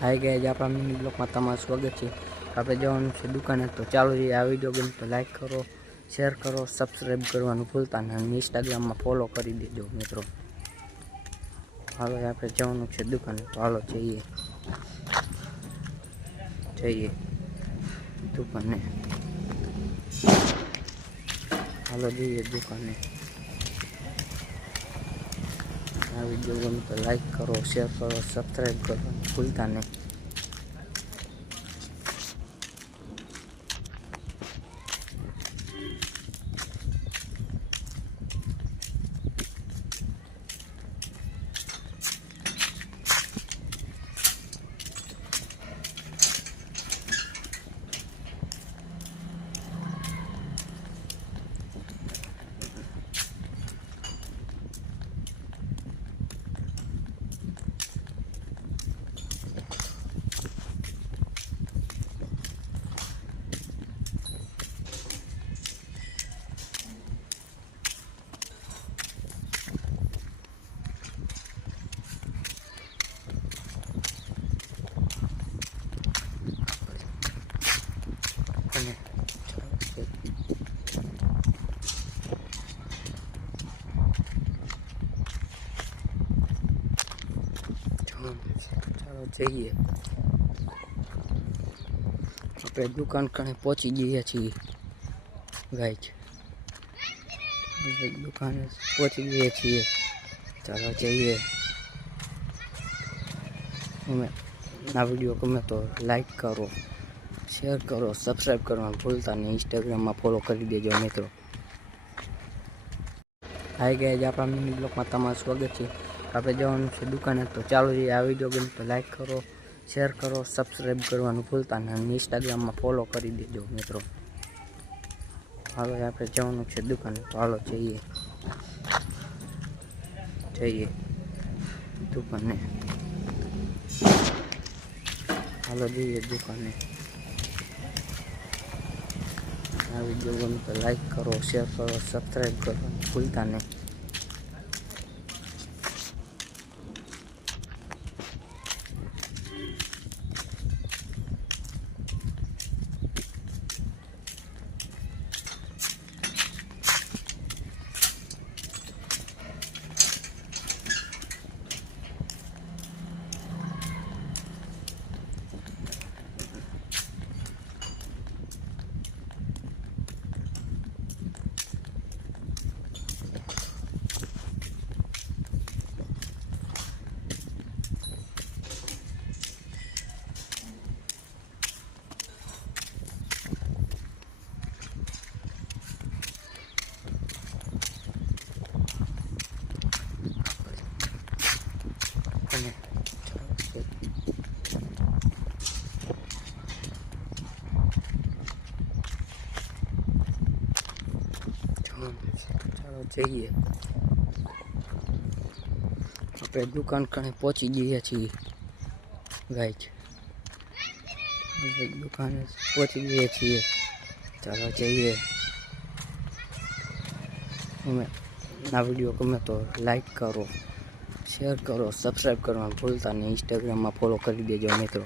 High guys, આપણા mini બ્લોગમાં તમારું સ્વાગત છે. આપણે જવાનું છે દુકાને, તો ચાલો એ આ વિડીયો ગમે તો લાઈક કરો, શેર કરો, સબસ્ક્રાઈબ કરવાનું ભૂલતા નહીં અને ઇન્સ્ટાગ્રામમાં ફોલો કરી દેજો મિત્રો. હાલો આપણે જવાનું છે દુકાને, તો હાલો જઈએ દુકાને. હાલો જઈએ દુકાને. આ વિડીયો ગમે તો લાઈક કરો, શેર કરો, સબસ્ક્રાઈબ કરવાનું ભૂલતા નહીં. ચાલો જઈએ. આપણે દુકાન કણે પહોંચી ગયા છીએ ગાઈઝ. દુકાને પહોંચી ગયા છીએ. ચાલો જઈએ. આ વિડીયો ગમે તો લાઈક કરો, શેર કરો, સબસ્ક્રાઈબ કરવાનું ભૂલતા નહીં. ઇન્સ્ટાગ્રામમાં ફોલો કરી દેજો મિત્રો. હાઈ ગાઈઝ, આપણા મિની બ્લોગમાં તમારું સ્વાગત છે. આપણે જવાનું છે દુકાને, તો ચાલો એ આ વિડીયો ગમે તો લાઈક કરો, શેર કરો, સબસ્ક્રાઈબ કરવાનું ભૂલતા નહીં અને ઇન્સ્ટાગ્રામમાં ફોલો કરી દેજો મિત્રો. હાલો આપણે જવાનું છે દુકાને, તો હાલો જઈએ દુકાને. હાલો જઈએ દુકાને. આ વિડીયો ગમે તો લાઈક કરો, શેર કરો, સબસ્ક્રાઈબ કરવાનું ભૂલતા નહીં. ચાલો જઈએ. આપણે દુકાન કણે પહોંચી ગયા છીએ ગાઈઝ. દુકાને પહોંચી ગયા છીએ. ચાલો જઈએ. આ વિડીયો ગમે તો લાઈક કરો, શેર કરો, સબસ્ક્રાઈબ કરવાનું ભૂલતા નહીં. ઇન્સ્ટાગ્રામમાં ફોલો કરી દેજો મિત્રો.